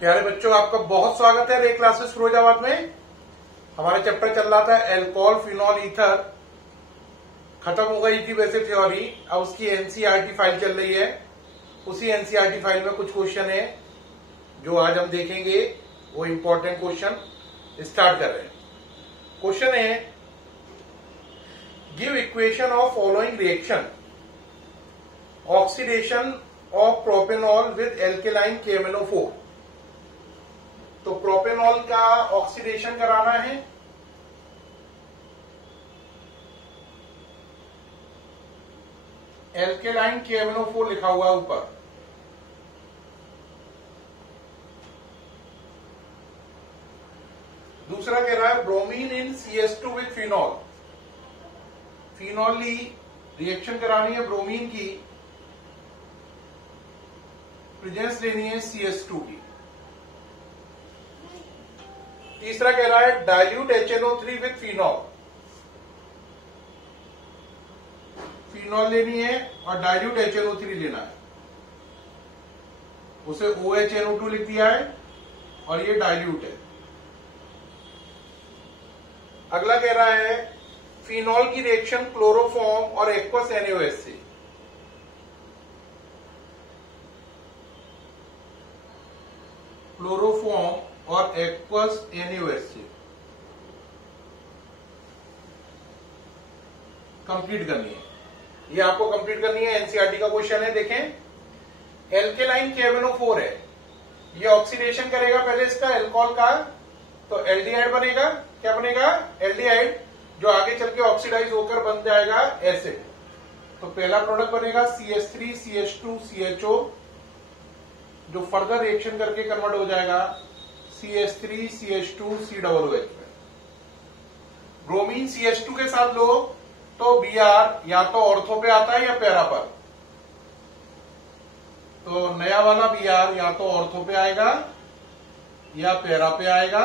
प्यारे बच्चों, आपका बहुत स्वागत है रे क्लासेस फिरोजाबाद में। हमारा चैप्टर चल रहा था एल्कोहल फिनॉल ईथर। खत्म हो गई थी वैसे थ्योरी, अब उसकी एनसीईआरटी फाइल चल रही है। उसी एनसीईआरटी फाइल में कुछ क्वेश्चन है जो आज हम देखेंगे। वो इंपॉर्टेंट क्वेश्चन स्टार्ट कर रहे हैं। क्वेश्चन है, give equation of following reaction oxidation of propanol with alkaline KMnO4। तो प्रोपेनॉल का ऑक्सीडेशन कराना है, एल्केलाइन KMnO4 लिखा हुआ ऊपर। दूसरा कह रहा है bromine in CS2 with phenol. Phenol ली रिएक्शन करानी है ब्रोमीन की, प्रेजेंस लेनी है CS2 की। तीसरा कह रहा है dilute HNO3 with phenol. Phenol लेनी है और डाइल्यूट HNO3 लेना है। उसे OHNO2 लिख दिया है और ये डाइल्यूट है। अगला कह रहा है फिनॉल की रिएक्शन क्लोरोफॉर्म और एक्वस NaOH से। क्लोरोफॉर्म और एक्वस NaOH से कंप्लीट करनी है। ये आपको कंप्लीट करनी है, एनसीईआरटी का क्वेश्चन है। देखें, एल्केलाइन KMnO4 है, ये ऑक्सीडेशन करेगा पहले इसका एल्कोहल का, तो एल्डिहाइड बनेगा। क्या बनेगा? एल्डिहाइड, जो आगे चल के ऑक्सीडाइज होकर बन जाएगा एसिड। तो पहला प्रोडक्ट बनेगा CH3 CH2 CHO, जो फर्दर रिएक्शन करके कन्वर्ट हो जाएगा CH3 CH2 COOH में। ब्रोमीन CH2 के साथ लो तो Br या तो ऑर्थो पे आता है या पैरा पर। तो नया वाला Br या तो ऑर्थो पे आएगा या पैरा पे आएगा,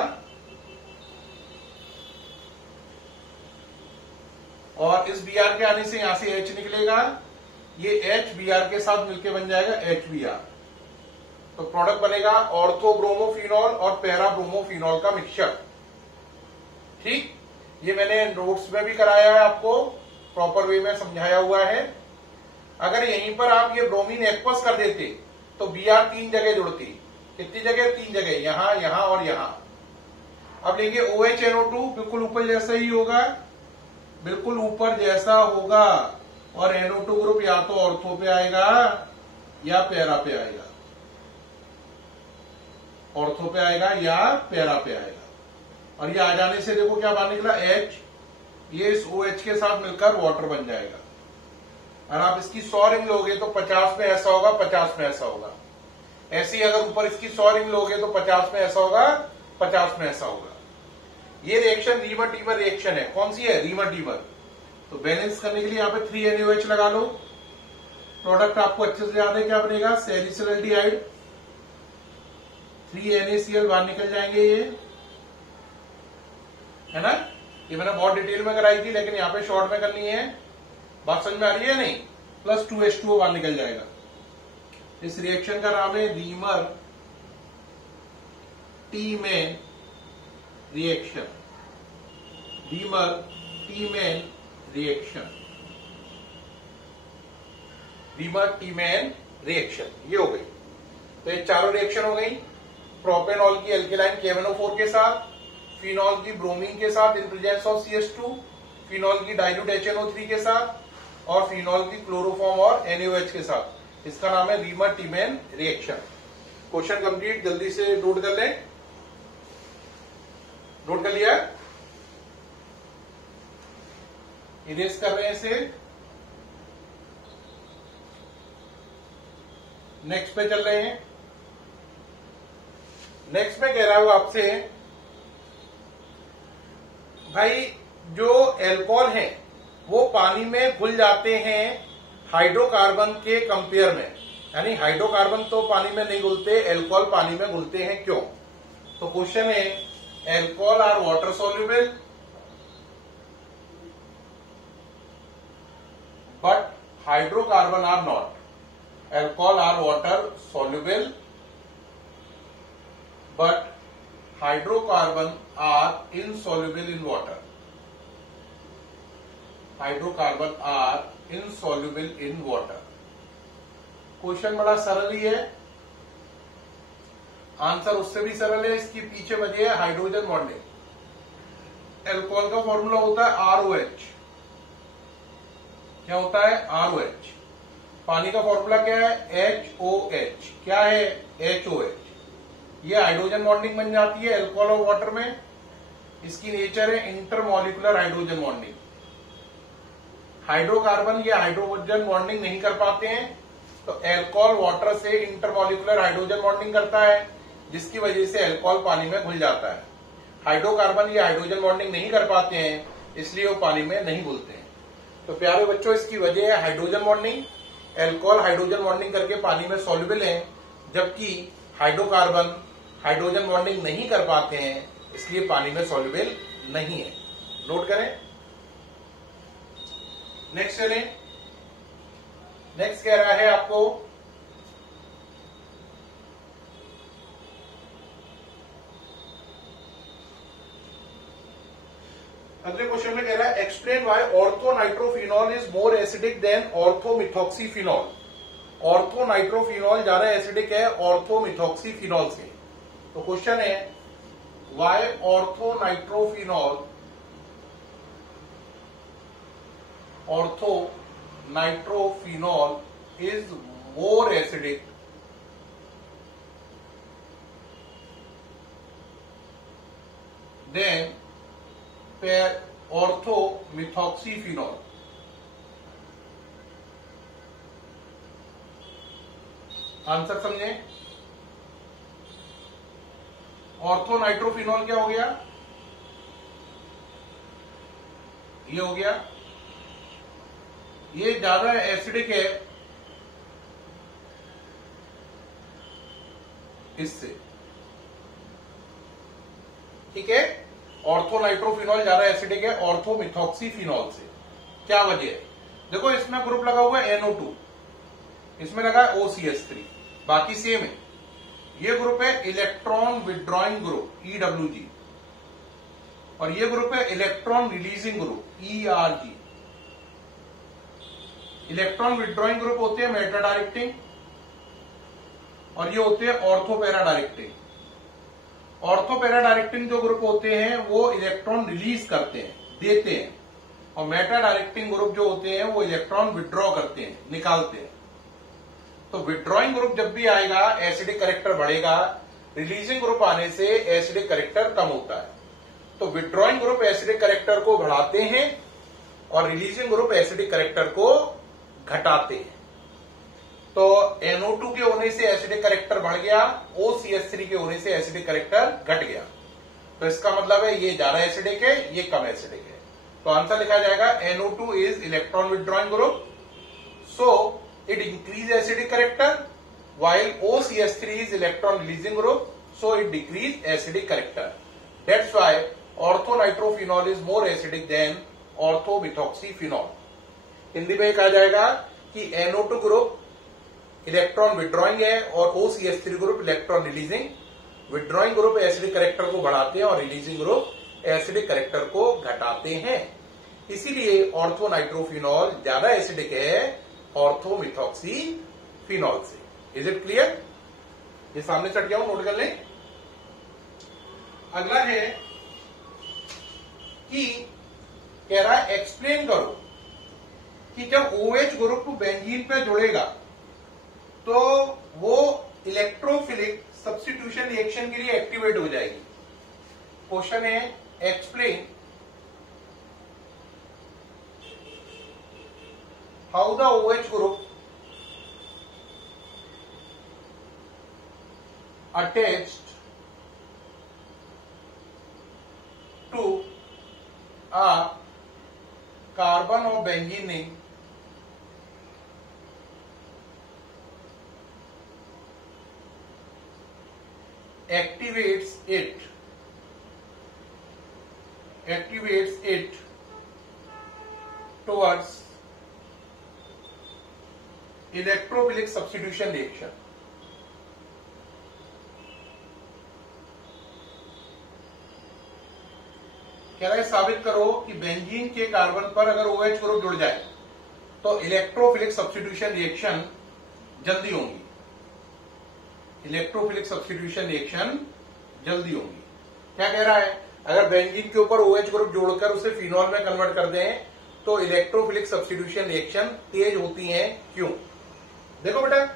और इस Br के आने से यहां से H निकलेगा। ये H Br के साथ मिलकर बन जाएगा HBr। तो प्रोडक्ट बनेगा ऑर्थो ब्रोमोफिनॉल और पैरा ब्रोमोफिनॉल का मिक्सचर। ठीक, ये मैंने नोट्स में भी कराया है, आपको प्रॉपर वे में समझाया हुआ है। अगर यहीं पर आप ये ब्रोमीन एक्वस कर देते तो Br 3 जगह जुड़ती। कितनी जगह? 3 जगह, यहां, यहां और यहां। अब लेंगे OHNO2, बिल्कुल ऊपर जैसा ही होगा, बिल्कुल ऊपर जैसा होगा, और NO2 ग्रुप या तो ऑर्थो पे आएगा या पैरा पे आएगा। ऑर्थो पे आएगा या पैरा पे आएगा। और ये आ जाने से देखो क्या बाहर निकला, H। ये इस OH के साथ मिलकर वाटर बन जाएगा। और आप इसकी 100 रिंग लोगे तो 50 में ऐसा होगा, 50 में ऐसा होगा। ऐसे ही अगर ऊपर इसकी 100 रिंग लोगे तो 50 में ऐसा होगा, 50 में ऐसा होगा। ये रिएक्शन रीमर टीमर रिएक्शन है। कौन सी है? Reamer teamer. तो बैलेंस करने के लिए यहाँ पे 3 NaOH लगा लो। प्रोडक्ट आपको अच्छे से याद है, क्या बनेगा? सैलिसिलडिहाइड, 3 NaCl बाहर निकल जाएंगे। ये है ना, ये मैंने बहुत डिटेल में कराई थी, लेकिन यहाँ पे शॉर्ट में करनी है। बात समझ में आ रही है नहीं? प्लस 2H2O बाहर निकल जाएगा। इस रिएक्शन का नाम है Reimer Tiemann reaction. Reimer Tiemann reaction, Reimer Tiemann reaction, ये हो गई। तो ये चारों रिएक्शन हो गई। प्रोपेनॉल की एल्केलाइन KMnO4 के साथ, फिनॉल की ब्रोमीन के साथ in presence of CH2, phenol की डाइल्यूट HNO3 के साथ, और फिनॉल की क्लोरोफॉर्म और NaOH के साथ। इसका नाम है Reimer Tiemann reaction. Question complete, जल्दी से नोट कर लें। नोट कर लिया? इरेज कर रहे हैं इसे। नेक्स्ट पे चल रहे हैं। नेक्स्ट में कह रहा हूं आपसे, भाई जो एल्कोहल है वो पानी में घुल जाते हैं हाइड्रोकार्बन के कंपेयर में। यानी हाइड्रोकार्बन तो पानी में नहीं घुलते, एल्कोहल पानी में घुलते हैं, क्यों? तो क्वेश्चन है, alcohol are water soluble but hydrocarbon are not. Alcohol are water soluble but hydrocarbon are insoluble in water. Hydrocarbon are insoluble in water. Question बड़ा सरल ही है, आंसर उससे भी सरल है, इसके पीछे वजह है हाइड्रोजन बॉन्डिंग। एल्कोहल का फॉर्मूला होता है ROH। क्या होता है? ROH। पानी का फॉर्मूला क्या है? HOH। क्या है? HOH। ये हाइड्रोजन बॉन्डिंग बन जाती है एल्कोहल और वाटर में। इसकी नेचर है इंटरमॉलिक्यूलर हाइड्रोजन बॉन्डिंग। हाइड्रोकार्बन ये हाइड्रोजन बॉन्डिंग नहीं कर पाते हैं, तो अल्कोहल वाटर से इंटरमॉलिक्यूलर हाइड्रोजन बॉन्डिंग करता है, जिसकी वजह से अल्कोहल पानी में घुल जाता है। हाइड्रोकार्बन ये हाइड्रोजन बॉन्डिंग नहीं कर पाते हैं, इसलिए वो पानी में नहीं घुलते हैं। तो प्यारे बच्चों, इसकी वजह है hydrogen bonding. Alcohol hydrogen bonding करके पानी में सॉल्युबल है, जबकि हाइड्रोकार्बन हाइड्रोजन बॉन्डिंग नहीं कर पाते हैं, इसलिए पानी में सॉल्युबल नहीं है। नोट करें। नेक्स्ट चलें। नेक्स्ट कह रहा है आपको अगले क्वेश्चन में कह रहा है explain why orthonitrophenol is more acidic than orthomethoxyphenol. Orthonitrophenol ज्यादा एसिडिक है ऑर्थोमिथॉक्सीफिनॉल से। तो क्वेश्चन है why orthonitrophenol is more acidic than orthomethoxyphenol। Answer समझे। ऑर्थोनाइट्रोफिनॉल क्या हो गया? ये हो गया, ये ज्यादा एसिडिक है इससे, ठीक है। ऑर्थोनाइट्रोफिनॉल ज्यादा एसिडिक है ऑर्थोमिथॉक्सीफिनॉल से। क्या वजह है? देखो, इसमें ग्रुप लगा हुआ है NO2, इसमें लगा है OCH3, बाकी सेम है। ये ग्रुप है इलेक्ट्रॉन विड्रॉइंग ग्रुप EWG, और ये ग्रुप है electron releasing group ERG। Electron withdrawing group होते हैं मेटा डायरेक्टिंग, और ये होते हैं ऑर्थोपैरा डायरेक्टिंग। ऑर्थोपैरा डायरेक्टिंग जो ग्रुप होते हैं वो इलेक्ट्रॉन रिलीज करते हैं, देते हैं, और मेटा डायरेक्टिंग ग्रुप जो होते हैं वो इलेक्ट्रॉन विड्रॉ करते हैं, निकालते हैं। तो विड्रॉइंग ग्रुप जब भी आएगा एसिडिक कैरेक्टर बढ़ेगा, रिलीजिंग ग्रुप आने से एसिडिक कैरेक्टर कम होता है। तो विड्रॉइंग ग्रुप एसिडिक कैरेक्टर को बढ़ाते हैं और रिलीजिंग ग्रुप एसिडिक कैरेक्टर को घटाते हैं। तो NO2 के होने से एसिडिक कैरेक्टर बढ़ गया, OCH3 के होने से एसिडिक कैरेक्टर घट गया। तो इसका मतलब है ये ज्यादा एसिडिक है, ये कम एसिडिक है। तो आंसर लिखा जाएगा NO2 is electron withdrawing group, so it increase acidic character, while OCH3 is electron releasing group, so it decrease acidic character. That's why orthonitrophenol is more acidic than orthomethoxyphenol. Hindi में कहा जाएगा कि NO2 group electron withdrawing है और OCH3 group electron releasing. Withdrawing group acidic character को बढ़ाते हैं और रिलीजिंग ग्रुप एसिडिक कैरेक्टर को घटाते हैं। इसीलिए ऑर्थोनाइट्रोफिनॉल ज्यादा एसिडिक है ऑर्थोमिथॉक्सीफिनॉल से। Is it clear? ये सामने चढ़ जाओ, नोट कर लें। अगला है कि कह रहा है एक्सप्लेन करो कि जब OH ग्रुप बेंजीन पे जुड़ेगा तो वो इलेक्ट्रोफिलिक सब्स्टिट्यूशन रिएक्शन के लिए एक्टिवेट हो जाएगी। क्वेश्चन है explain how the OH group attached to a carbon of benzene activates it towards electrophilic substitution reaction। कह रहा है साबित करो कि बेंजीन के कार्बन पर अगर OH ग्रुप जुड़ जाए तो इलेक्ट्रोफिलिक सब्स्टिट्यूशन रिएक्शन जल्दी होंगी। इलेक्ट्रोफिलिक सब्स्टिट्यूशन रिएक्शन जल्दी होंगी। क्या कह रहा है, अगर बेंजीन के ऊपर OH ग्रुप जोड़कर उसे फिनॉल में कन्वर्ट कर दें तो इलेक्ट्रोफिलिक सब्स्टिट्यूशन रिएक्शन तेज होती हैं। क्यों? देखो बेटा,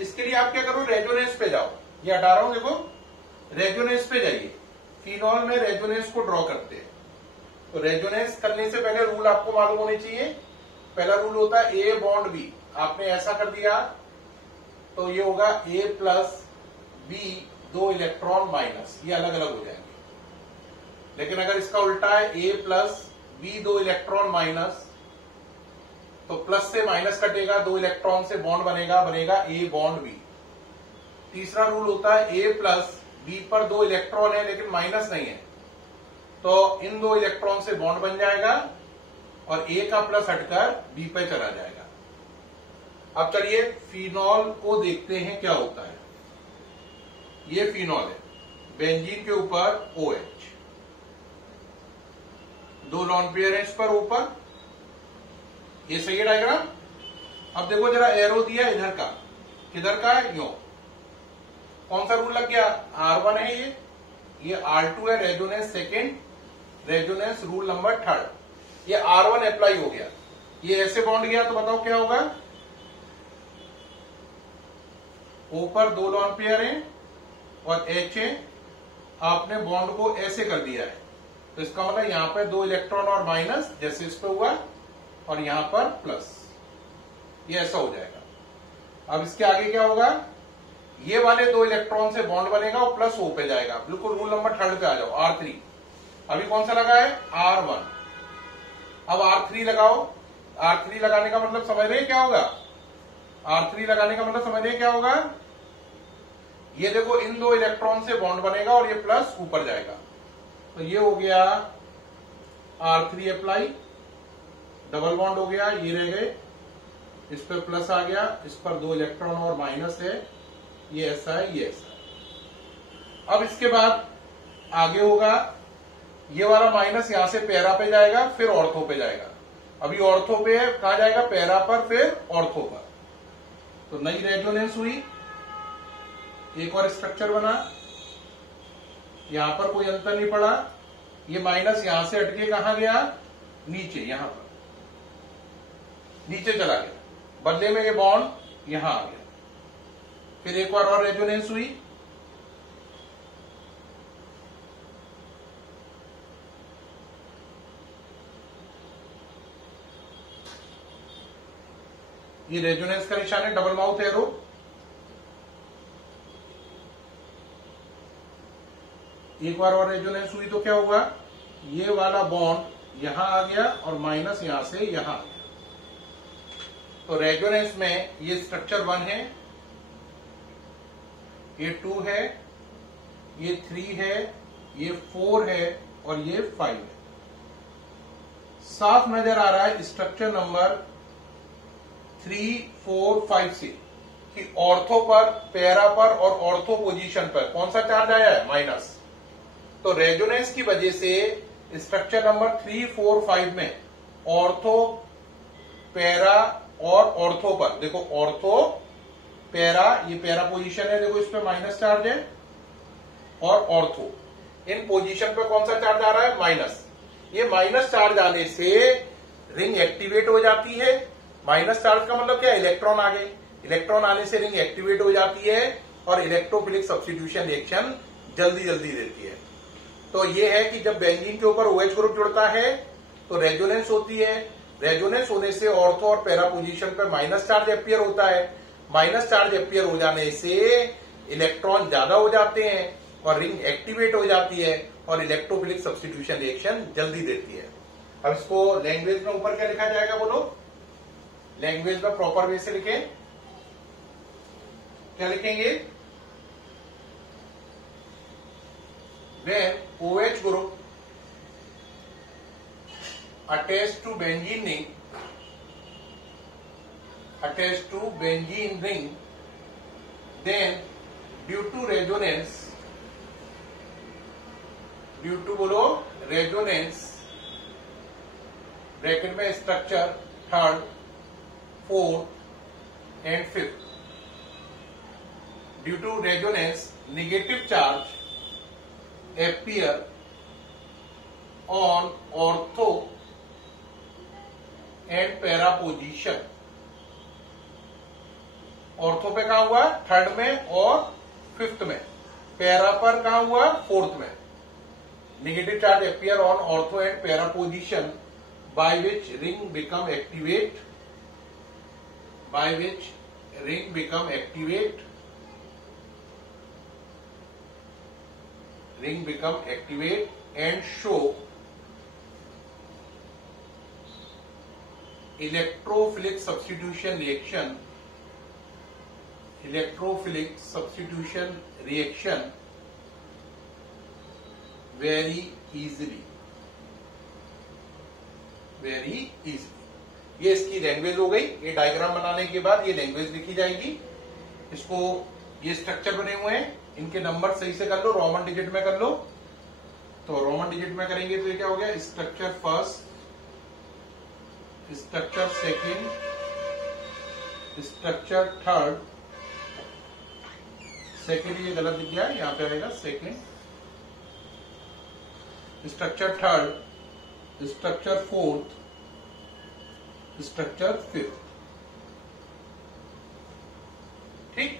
इसके लिए आप क्या करो, रेजोनेंस पे जाओ। ये हटा रहा हूं, देखो रेजोनेंस पे जाइए। फिनॉल में रेजोनेंस को ड्रॉ करते हैं। तो रेजोनेंस करने से पहले रूल आपको मालूम होने चाहिए। पहला रूल होता है A बॉन्ड B। आपने ऐसा कर दिया तो ये होगा A plus B, 2 electron minus, ये अलग अलग हो जाएंगे। लेकिन अगर इसका उल्टा है A plus B, 2 electron minus, तो प्लस से माइनस कटेगा, 2 इलेक्ट्रॉन से बॉन्ड बनेगा A बॉन्ड B। तीसरा रूल होता है A प्लस B पर 2 इलेक्ट्रॉन है लेकिन माइनस नहीं है, तो इन 2 इलेक्ट्रॉन से बॉन्ड बन जाएगा और A का प्लस हटकर B पे चला जाएगा। अब चलिए फिनॉल को देखते हैं क्या होता है। ये फिनॉल है, बेंजीन के ऊपर OH, 2 लॉन पेयर है इस पर ऊपर। ये सही है डायग्राम। अब देखो जरा एरो दिया इधर का, किधर का है, यो। कौन सा रूल लग गया, R1 है ये R2 है, resonance second, resonance rule number third. ये R1 अप्लाई हो गया। ये ऐसे बॉन्ड गया तो बताओ क्या होगा, ऊपर 2 लॉन पेयर है और H है। आपने बॉन्ड को ऐसे कर दिया है तो इसका मतलब यहां पर 2 इलेक्ट्रॉन और माइनस, जैसे इस पे हुआ, और यहां पर प्लस, ये ऐसा हो जाएगा। अब इसके आगे क्या होगा, ये वाले 2 इलेक्ट्रॉन से बॉन्ड बनेगा और प्लस O पे जाएगा। बिल्कुल रूल नंबर थर्ड पे आ जाओ, R3। अभी कौन सा लगा है, R1। अब R3 लगाओ। R3 लगाने का मतलब समझ रहे क्या होगा, R3 लगाने का मतलब समझ रहे क्या होगा, ये देखो इन 2 इलेक्ट्रॉन से बॉन्ड बनेगा और ये प्लस ऊपर जाएगा। तो ये हो गया R3 अप्लाई, डबल बॉन्ड हो गया, ये रह गए, इस पर प्लस आ गया, इस पर 2 इलेक्ट्रॉन और माइनस है, ये ऐसा है, ये ऐसा है। अब इसके बाद आगे होगा, ये वाला माइनस यहां से पैरा पे जाएगा, फिर ऑर्थो पे जाएगा। अभी ऑर्थो पे है, कहां जाएगा, पैरा पर, फिर ऑर्थो पर। तो नई रेजोनेंस हुई, एक और स्ट्रक्चर बना, यहां पर कोई अंतर नहीं पड़ा। ये माइनस यहां से हटके कहां गया, नीचे, यहां पर नीचे चला गया, बदले में ये बॉन्ड यहां आ गया। फिर एक बार और रेजोनेंस हुई, ये रेजोनेंस का निशान है, डबल माउथ एरो। एक बार और रेजोनेंस हुई तो क्या होगा, ये वाला बॉन्ड यहां आ गया और माइनस यहां से यहां आ गया। तो रेजोनेंस में ये स्ट्रक्चर 1 है, ये 2 है, ये 3 है, ये 4 है और ये 5 है। साफ नजर आ रहा है स्ट्रक्चर नंबर 3, 4, 5 से कि ऑर्थो पर, पैरा पर और ऑर्थो पोजीशन पर कौन सा चार्ज आया है, माइनस। तो रेजोनेंस की वजह से स्ट्रक्चर नंबर 3, 4, 5 में ऑर्थो, पैरा और ऑर्थो पर, देखो ऑर्थो, पैरा, ये पैरा पोजीशन है, देखो इस पे माइनस चार्ज है, और ऑर्थो, इन पोजीशन पे कौन सा चार्ज आ रहा है, माइनस। ये माइनस चार्ज आने से रिंग एक्टिवेट हो जाती है। माइनस चार्ज का मतलब क्या है, इलेक्ट्रॉन आ गए, इलेक्ट्रॉन आने से रिंग एक्टिवेट हो जाती है और इलेक्ट्रोफिलिक सब्स्टिट्यूशन रिएक्शन जल्दी जल्दी देती है। तो ये है कि जब बेंजीन के ऊपर OH ग्रुप जुड़ता है तो रेजोनेंस होती है। रेजोनेंस होने से ऑर्थो और पैरा पोजीशन पर माइनस चार्ज अपियर होता है। माइनस चार्ज अपियर हो जाने से इलेक्ट्रॉन ज्यादा हो जाते हैं और रिंग एक्टिवेट हो जाती है और इलेक्ट्रोफिलिक सब्स्टिट्यूशन रिएक्शन जल्दी देती है। अब इसको लैंग्वेज में ऊपर क्या लिखा जाएगा, बोलो, लैंग्वेज में प्रॉपर वे से लिखें, क्या लिखेंगे, when OH group attached to benzene ring, then due to resonance due to बोलो रेजोनेंस ब्रैकेट में structure third fourth and fifth, due to resonance negative charge appear on ortho and para position. Ortho पे कहा हुआ third में और fifth में, para पर कहा हुआ फोर्थ में। Negative charge appear on ortho and para position by which ring become activate, by which ring become activate, ring become activate and show electrophilic substitution reaction, electrophilic substitution reaction very easily, very easily. ये इसकी language हो गई। ये diagram बनाने के बाद ये language लिखी जाएगी। इसको ये स्ट्रक्चर बने हुए हैं, इनके नंबर सही से कर लो, रोमन डिजिट में कर लो। तो रोमन डिजिट में करेंगे तो ये क्या हो गया, structure first, structure second, structure third, second ये गलत दिख गया, यहां पे आएगा second, structure third, structure fourth, structure fifth. ठीक,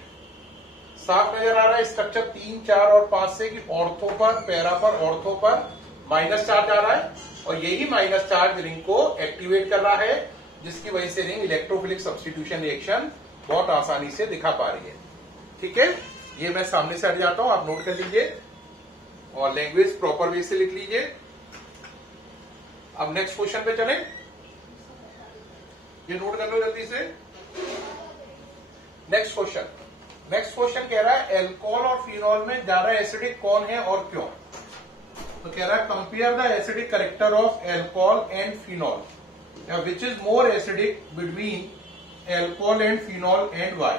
साफ नजर आ रहा है स्ट्रक्चर 3, 4 और 5 से कि ऑर्थो पर, पैरा पर, ऑर्थो पर माइनस चार्ज आ रहा है और यही माइनस चार्ज रिंग को एक्टिवेट कर रहा है, जिसकी वजह से रिंग इलेक्ट्रोफिलिक सब्स्टिट्यूशन रिएक्शन बहुत आसानी से दिखा पा रही है। ठीक है, ये मैं सामने से हट जाता हूं, आप नोट कर लीजिए और लैंग्वेज प्रॉपर वे से लिख लीजिए। अब नेक्स्ट क्वेश्चन पे चलें, ये नोट कर लो जल्दी से। नेक्स्ट क्वेश्चन, नेक्स्ट क्वेश्चन कह रहा है एल्कोहल और फिनॉल में ज्यादा एसिडिक कौन है और क्यों। तो कह रहा है compare the acidic character of alcohol and phenol, which is more acidic between alcohol and phenol and why.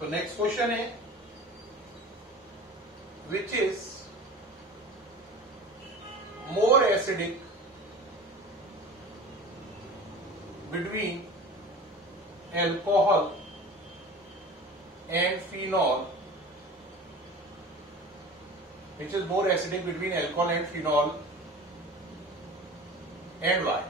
तो नेक्स्ट क्वेश्चन है which is more acidic between alcohol and phenol, which is more acidic between alcohol and phenol and why।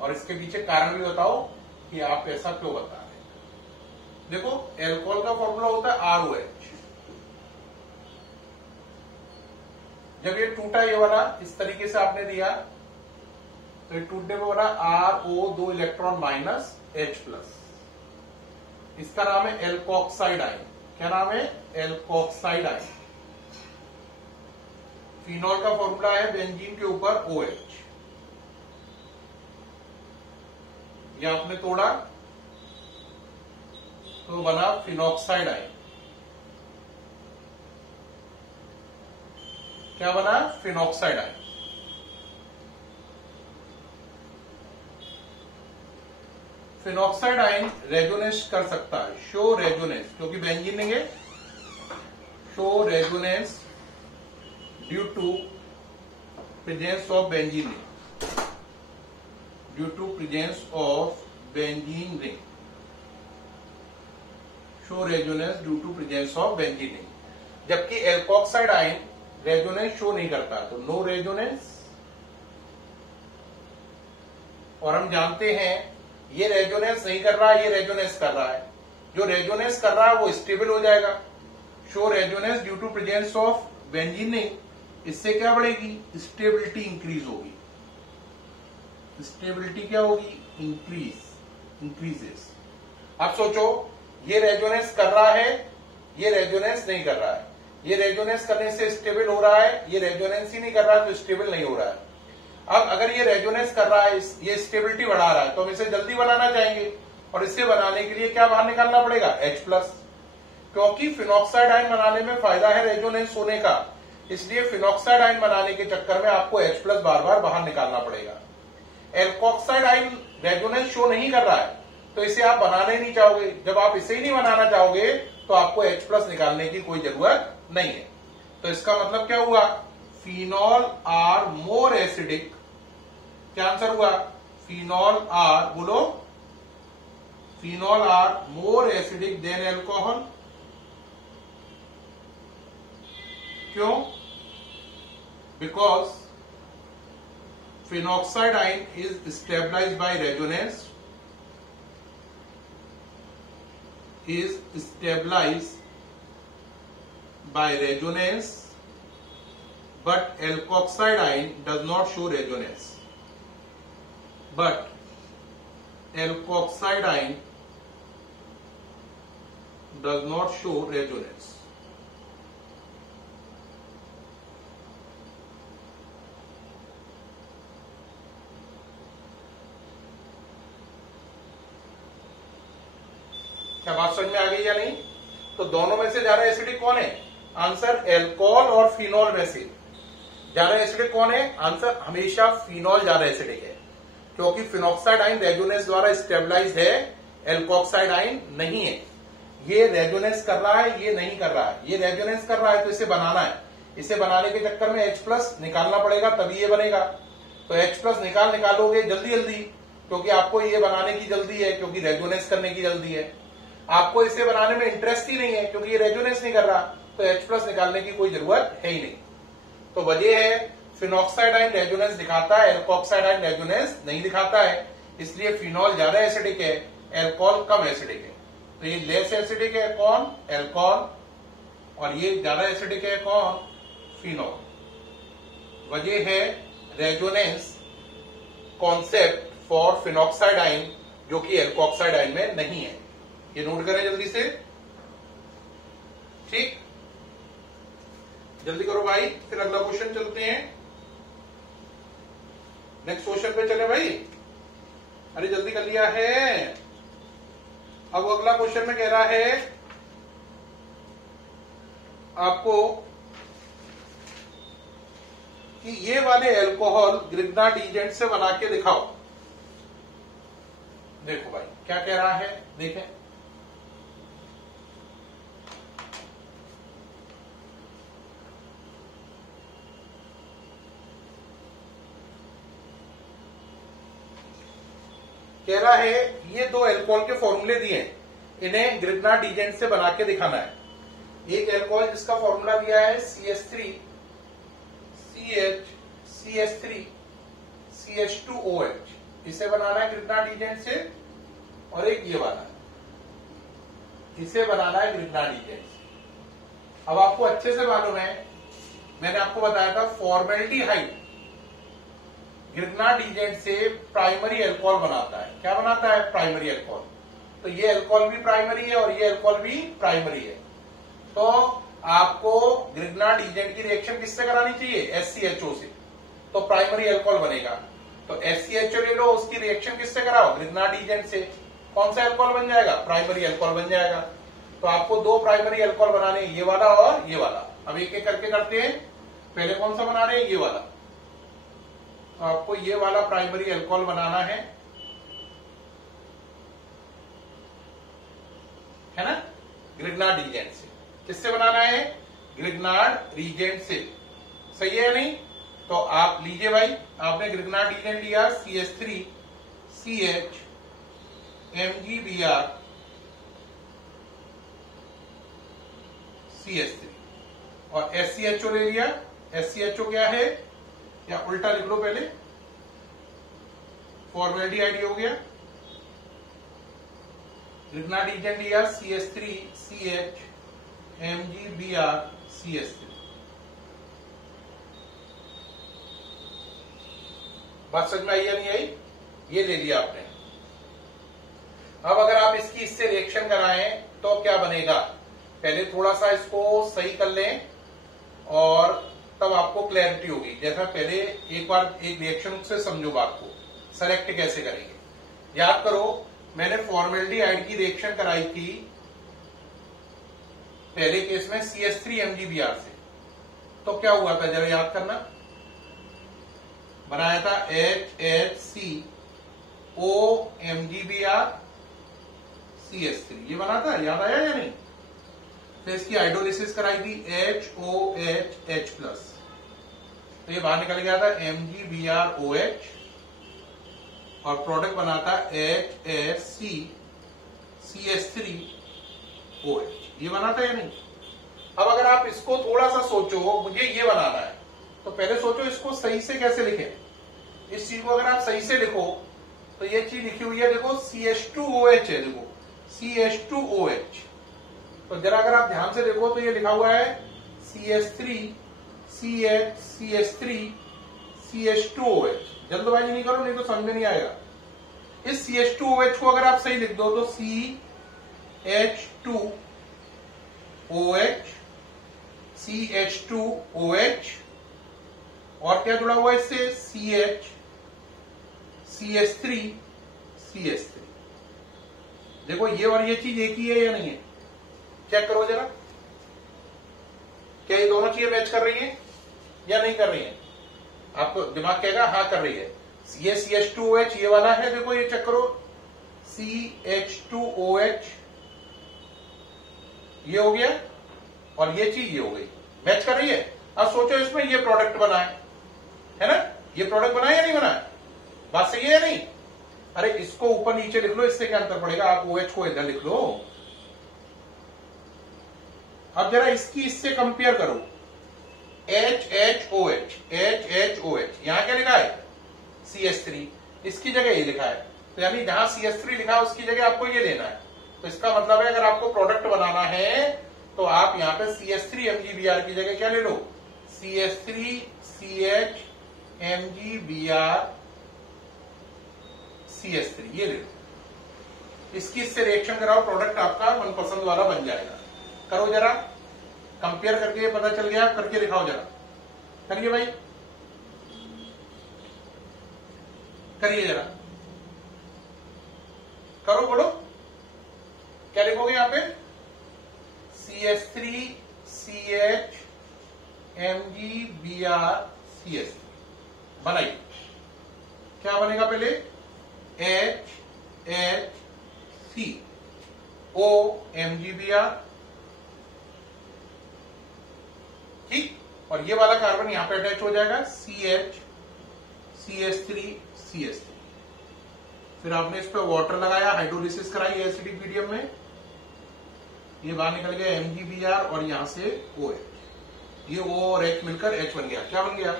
और इसके पीछे कारण भी बताओ कि आप ऐसा क्यों बता रहे हैं। देखो, एल्कोहल का फॉर्मूला होता है ROH। जब ये टूटा, ये वाला इस तरीके से आपने दिया तो ये टूटने पे बना RO 2 electron minus H plus. इसका नाम है एल्कोक्साइड आयन। क्या नाम है, एल्कोक्साइड आयन। फिनॉल का फॉर्मूला है बेंजीन के ऊपर OH। ये आपने तोड़ा तो बना फिनॉक्साइड आयन। क्या बना, phenoxide ion. Phenoxide ion resonance कर सकता है, शो रेजोनेंस, क्योंकि बेंजीन लेंगे, show resonance due to presence of benzene ring, due to presence of benzene ring, show resonance due to presence of benzene ring. जबकि alkoxide ion resonance show नहीं करता, तो no resonance. और हम जानते हैं ये रेजोनेंस नहीं कर रहा है, ये रेजोनेंस कर रहा है। जो रेजोनेंस कर रहा है वो स्टेबल हो जाएगा। Show resonance due to presence of benzene ring, इससे क्या बढ़ेगी, स्टेबिलिटी इंक्रीज होगी। स्टेबिलिटी क्या होगी, इंक्रीजेस। अब सोचो, ये रेजोनेंस कर रहा है, ये रेजोनेंस नहीं कर रहा है। ये रेजोनेंस करने से स्टेबल हो रहा है, ये रेजोनेंस ही नहीं कर रहा है तो स्टेबल नहीं हो रहा है। अब अगर ये रेजोनेंस कर रहा है, ये स्टेबिलिटी बढ़ा रहा है, तो हम इसे जल्दी बनाना चाहेंगे और इसे बनाने के लिए क्या बाहर निकालना पड़ेगा, H प्लस। क्योंकि फिनॉक्साइड आयन बनाने में फायदा है रेजोनेंस होने का, इसलिए फिनॉक्साइड आयन बनाने के चक्कर में आपको H प्लस बार बार बाहर निकालना पड़ेगा। एल्कोक्साइड आयन रेजोनेंस शो नहीं कर रहा है तो इसे आप बनाना ही नहीं चाहोगे। जब आप इसे ही नहीं बनाना चाहोगे तो आपको H प्लस निकालने की कोई जरूरत नहीं है। तो इसका मतलब क्या हुआ, फिनॉल आर मोर एसिडिक। क्या आंसर हुआ, फिनॉल आर, बोलो, phenol are more acidic than alcohol. क्यों, because phenoxide is stabilized by resonance, but alkoxide ion does not show resonance. क्या बात समझ में आ गई या नहीं? तो दोनों में से ज्यादा एसिडिक कौन है? आंसर एल्कोहल और फिनॉल में से ज्यादा एसिडिक कौन है? आंसर हमेशा फिनॉल ज्यादा एसिडिक है, क्योंकि फिनॉक्साइड आयन रेजोनेंस द्वारा स्टेबलाइज है, एल्कोक्साइड आयन नहीं है। ये रेजोनेंस कर रहा है, ये नहीं कर रहा है। ये रेजोनेंस कर रहा है तो इसे बनाना है, इसे बनाने के चक्कर में H प्लस निकालना पड़ेगा, तभी ये बनेगा। तो H प्लस निकालोगे जल्दी जल्दी, क्योंकि आपको ये बनाने की जल्दी है, क्योंकि रेजोनेंस करने की जल्दी है। आपको इसे बनाने में इंटरेस्ट ही नहीं है, क्योंकि ये रेजोनेंस नहीं कर रहा, तो H प्लस निकालने की कोई जरूरत है ही नहीं। तो वजह है फिनॉक्साइड आयन रेजोनेंस दिखाता है, एल्कोक्साइड आयन रेजोनेंस नहीं दिखाता है, इसलिए फिनॉल ज्यादा एसिडिक है, एल्कोहल कम एसिडिक है। तो ये लेस एसिडिक है कौन? एल्कोहल, और ये ज्यादा एसिडिक है कौन? फिनॉल। वजह है resonance concept for phenoxide ion, जो कि एल्कोक्साइड आयन में नहीं है। ये नोट करें जल्दी से, ठीक, जल्दी करो भाई, फिर अगला क्वेश्चन चलते हैं। नेक्स्ट क्वेश्चन पे चले भाई, अरे जल्दी कर लिया है। अब अगला क्वेश्चन में कह रहा है आपको कि ये वाले एल्कोहल ग्रिग्नार्ड एजेंट से बना के दिखाओ। देखो भाई क्या कह रहा है, देखें। कह रहा है ये दो एल्कोहल के फॉर्मूले दिए हैं, इन्हें ग्रिग्नार्ड एजेंट से बना के दिखाना है। एक एल्कोहल जिसका फॉर्मूला दिया है CH3 CH CH3 CH2OH, इसे बनाना है ग्रिग्नार्ड एजेंट से, और एक ये वाला, इसे बनाना है ग्रिग्नार्ड एजेंट से। अब आपको अच्छे से मालूम है, मैंने आपको बताया था फॉर्मेल्डिहाइड ग्रिग्नार्ड एजेंट से प्राइमरी एल्कोहल बनाता है। क्या बनाता है? Primary alcohol. तो ये एल्कोहल भी प्राइमरी है और ये एल्कोहल भी प्राइमरी है। तो आपको ग्रिग्नार्ड एजेंट की रिएक्शन किससे करानी चाहिए? SCHO से, तो प्राइमरी एल्कोहल बनेगा। तो SCHO ले लो, उसकी रिएक्शन किससे कराओ? ग्रिग्नार्ड एजेंट से। कौन सा एल्कोहल बन जाएगा? प्राइमरी एल्कोहल बन जाएगा। तो आपको दो प्राइमरी एल्कोहल बनाने, ये वाला और ये वाला। अब एक एक करके करते हैं। पहले कौन सा बना रहे हैं? ये वाला। तो आपको ये वाला प्राइमरी एल्कोहल बनाना है ना, ग्रिग्नार्ड एजेंट से। किससे बनाना है? ग्रिग्नार्ड रिजेंट से। सही है या नहीं? तो आप लीजिए भाई, आपने ग्रिग्नार्ड एजेंट लिया CH3 CH MgBr CH3, और SCHO ले लिया। SCHO क्या है, या उल्टा लिख लो पहले, फॉर्मेल्डिहाइड हो गया। ग्रिग्नार्ड एजेंट लिया CH3 CH MgBr CH3। बात समझ में आई या नहीं आई? ये ले लिया आपने। अब अगर आप इसकी इससे रिएक्शन कराएं तो क्या बनेगा? पहले थोड़ा सा इसको सही कर लें और तब आपको क्लैरिटी होगी। जैसा पहले एक बार एक रिएक्शन से समझो बात को, सेलेक्ट कैसे करेंगे। याद करो, मैंने फॉर्मेल्डिहाइड की रिएक्शन कराई थी पहले केस में CH3 MgBr से। तो क्या हुआ था जरा याद करना, बनाया था HHCO MgBr CH3, ये बना था, याद आया या नहीं? तो इसकी हाइड्रोलिसिस कराई थी HOH प्लस, तो ये बाहर निकल गया था MgBrOH और प्रोडक्ट बना था HSCCH3OH। ये बना था या नहीं? अब अगर आप इसको थोड़ा सा सोचो, मुझे ये बनाना है, तो पहले सोचो इसको सही से कैसे लिखें। इस चीज को अगर आप सही से लिखो तो ये चीज लिखी हुई है, देखो CH2OH है, देखो CH2OH। तो जरा अगर आप ध्यान से देखो तो ये लिखा हुआ है CH3CH CH3CH2OH। जल्दबाजी नहीं करो, नहीं तो समझ में नहीं आएगा। इस CH2OH को अगर आप सही लिख दो तो CH2OH और क्या जुड़ा हुआ है इससे, CH3CH3। देखो ये और ये चीज एक ही है या नहीं है, चेक करो जरा, क्या ये दोनों चीजें मैच कर रही हैं या नहीं कर रही हैं? आपको दिमाग कहेगा हाँ कर रही है। ये CH2OH ये वाला है, देखो ये चेक करो, CH2OH ये हो गया और ये चीज ये हो गई, मैच कर रही है। अब सोचो इसमें ये प्रोडक्ट बना है ना, ये प्रोडक्ट बना है या नहीं बना है? बात सही है या नहीं? अरे इसको ऊपर नीचे लिख लो, इससे क्या अंतर पड़ेगा, आप OH को इधर लिख लो। अब जरा इसकी इससे कंपेयर करो, HHOH यहां क्या लिखा है, CH3, इसकी जगह ये लिखा है, तो यानी जहां CH3 लिखा है उसकी जगह आपको ये लेना है। तो इसका मतलब है अगर आपको प्रोडक्ट बनाना है तो आप यहां पे CH3 MgBr की जगह क्या ले लो, CH3 CH MgBr CH3 ये ले लो। इसकी इससे रिएक्शन कराओ, प्रोडक्ट आपका मनपसंद वाला बन जाएगा। करो जरा, कंपेयर करके पता चल गया, करके दिखाओ जरा, करिए भाई, करिए जरा, करो, बोलो क्या लिखोगे यहां पे, CH3 CH MgBr CH3 बनाइए। क्या बनेगा पहले, HHCO MgBr, ठीक, और ये वाला कार्बन यहां पे अटैच हो जाएगा CH3CH3। फिर आपने इस पे वाटर लगाया, हाइड्रोलिसिस कराई एसिडिक मीडियम में, ये बाहर निकल गया MgBr और यहां से OH, ये O और H मिलकर H बन गया। क्या बन गया,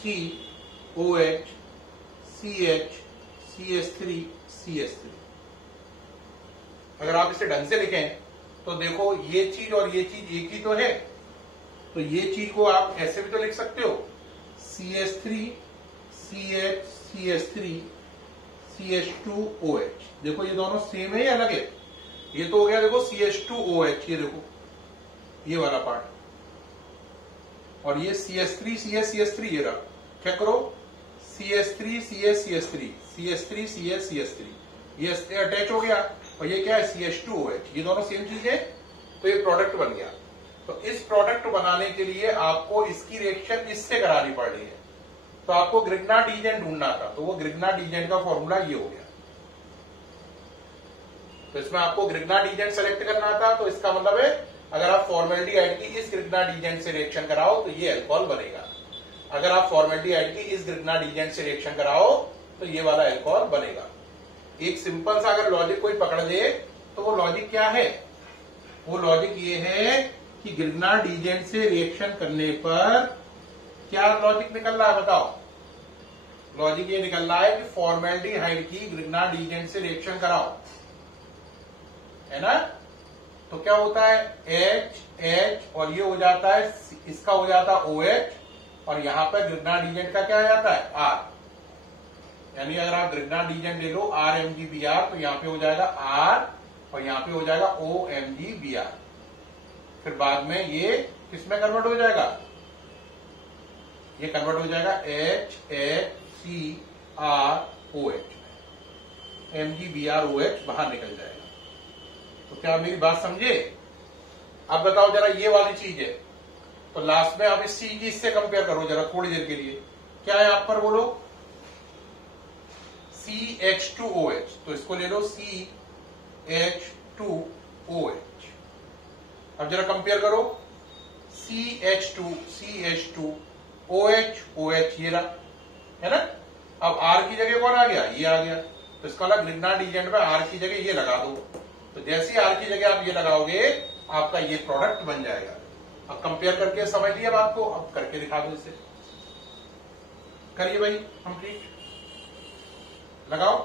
HHCOH CH CH3CH3। अगर आप इसे ढंग से लिखें तो देखो ये चीज और ये चीज एक ही तो है, तो ये चीज को आप ऐसे भी तो लिख सकते हो, CH3 CH CH3 CH2OH। देखो ये दोनों सेम है या अलग है, ये तो हो गया देखो CH2OH, ये देखो ये वाला पार्ट, और ये CH3 CH CH3 ये रहा। क्या करो, CH3 CH CH3 CH3 CH CH3 ये अटैच हो गया, और ये क्या है CH2OH, ये दोनों सेम चीज है, तो ये प्रोडक्ट बन गया। तो इस प्रोडक्ट बनाने के लिए आपको इसकी रिएक्शन इससे करानी पड़ रही है, तो आपको ग्रिग्नार्ड रीजेंट ढूंढना था, तो वो ग्रिग्नार्ड रीजेंट का फॉर्मूला ये हो गया। तो इसमें आपको ग्रिग्नार्ड रीजेंट सेलेक्ट करना था, तो इसका मतलब है अगर आप फॉर्मेल्डिहाइड की इस ग्रिग्नार्ड रीजेंट से रिएक्शन कराओ तो ये अल्कोहल बनेगा, अगर आप फॉर्मेल्डिहाइड की इस ग्रिग्नार्ड रीजेंट से रिएक्शन कराओ तो ये वाला अल्कोहल बनेगा। एक सिंपल सा अगर लॉजिक कोई पकड़ ले तो वो लॉजिक क्या है, वो लॉजिक ये है कि ग्रिग्नार्ड रीजेंट से रिएक्शन करने पर क्या लॉजिक निकल रहा है, बताओ। लॉजिक ये निकल रहा है कि फॉर्मेल्डिहाइड की ग्रिग्नार्ड रीजेंट से रिएक्शन कराओ, है ना, तो क्या होता है H H और ये हो जाता है, इसका हो जाता है OH, और यहां पर ग्रिग्नार्ड रीजेंट का क्या आ जाता है R, यानी अगर आप ग्रिग्नार्ड रीजेंट ले लो RMgBr तो यहां पे हो जाएगा R और यहां पे हो जाएगा OMgBr। फिर बाद में ये किसमें कन्वर्ट हो जाएगा, ये कन्वर्ट हो जाएगा HHCrOH, MgBrOH बाहर निकल जाएगा। तो क्या मेरी बात समझे? अब बताओ जरा, ये वाली चीज है, तो लास्ट में आप इस चीज की इससे कंपेयर करो जरा थोड़ी देर के लिए। क्या है आप पर बोलो, CH2OH, तो इसको ले लो CH2OH OH। अब जरा कंपेयर करो, CH2 OH OH, ये रहा, है ना। अब R की जगह कौन आ गया, ये आ गया, तो इसका मतलब ग्रिग्नार्ड एजेंट में R की जगह ये लगा दो, तो जैसे R की जगह आप ये लगाओगे आपका ये प्रोडक्ट बन जाएगा। अब कंपेयर करके समझ लिया बात को, अब करके दिखा दो इसे, करिए भाई कंप्लीट, लगाओ।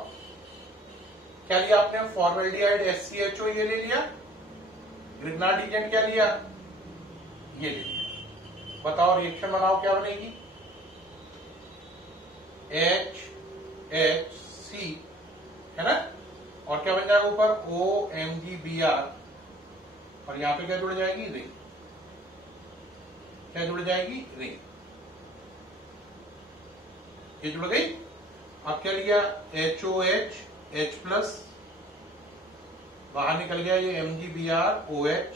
क्या लिया आपने, फॉर्मेल्डिहाइड HCHO ये ले लिया, ग्रिग्नार्ड एजेंट क्या लिया, ये ले लिया। बताओ रिएक्शन बनाओ क्या बनेगी, HHC, है ना, और क्या बन जाएगा ऊपर OMgBr, और यहां पे क्या जुड़ जाएगी, रिंग, क्या जुड़ जाएगी, रिंग, ये जुड़ गई। अब क्या लिया, HOH H+, बाहर निकल गया ये MgBr OH,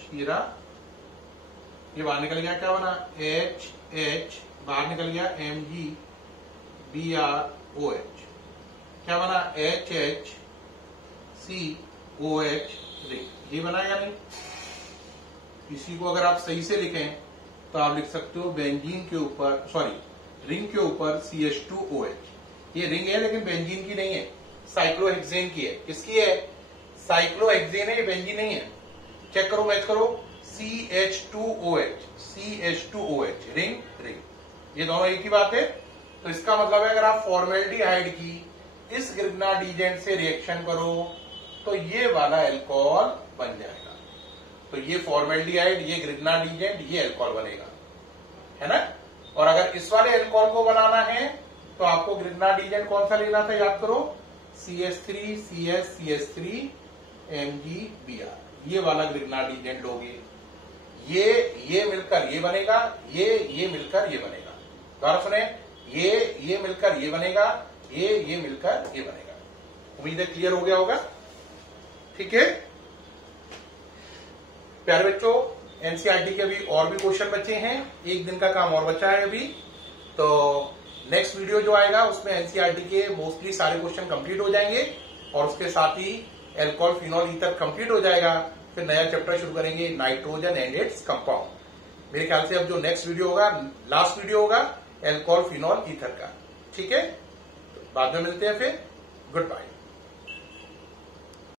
ये बाहर निकल गया, क्या बना HH, बाहर निकल गया MgBr OH, क्या बना HHC OH रिंग, ये बना या नहीं। इसी को अगर आप सही से लिखें तो आप लिख सकते हो बेंजीन के ऊपर, सॉरी रिंग के ऊपर CH2OH, ये रिंग है लेकिन बेंजीन की नहीं है, साइक्लोहेक्सेन की है। किसकी है, साइक्लोहेक्सेन है, ये बेंजीन नहीं है। चेक करो, मैच करो, CH2OH रिंग रिंग, ये दोनों एक ही बात है। तो इसका मतलब है अगर आप फॉर्मेल्डिहाइड की इस ग्रिग्नार्ड एजेंट से रिएक्शन करो तो ये वाला एल्कोहल बन जाएगा। तो ये फॉर्मेल्डिहाइड, ये ग्रिग्नार्ड एजेंट, ये एल्कोहल बनेगा, है ना। और अगर इस वाले एल्कोहल को बनाना है तो आपको ग्रिग्नार्ड एजेंट कौन सा लेना था, याद करो, CH3 MgBr, ये वाला ग्रिग्नार्ड एजेंट लोगे, ये मिलकर ये बनेगा, ये मिलकर ये बनेगा। दोबारा सुने, ये मिलकर ये बनेगा, ये मिलकर ये बनेगा। उम्मीद है क्लियर हो गया होगा, ठीक है प्यारे बच्चों। एनसीईआरटी के अभी और भी क्वेश्चन बचे हैं, एक दिन का काम और बचा है अभी, तो नेक्स्ट वीडियो जो आएगा उसमें एनसीईआरटी के मोस्टली सारे क्वेश्चन कंप्लीट हो जाएंगे और उसके साथ ही एल्कोहल फिनॉल ईथर कंप्लीट हो जाएगा। फिर नया चैप्टर शुरू करेंगे, नाइट्रोजन एंड इट्स कंपाउंड। मेरे ख्याल से अब जो नेक्स्ट वीडियो होगा, लास्ट वीडियो होगा एल्कोहल फिनॉल ईथर का, ठीक है। बाद में मिलते हैं फिर, गुड बाय।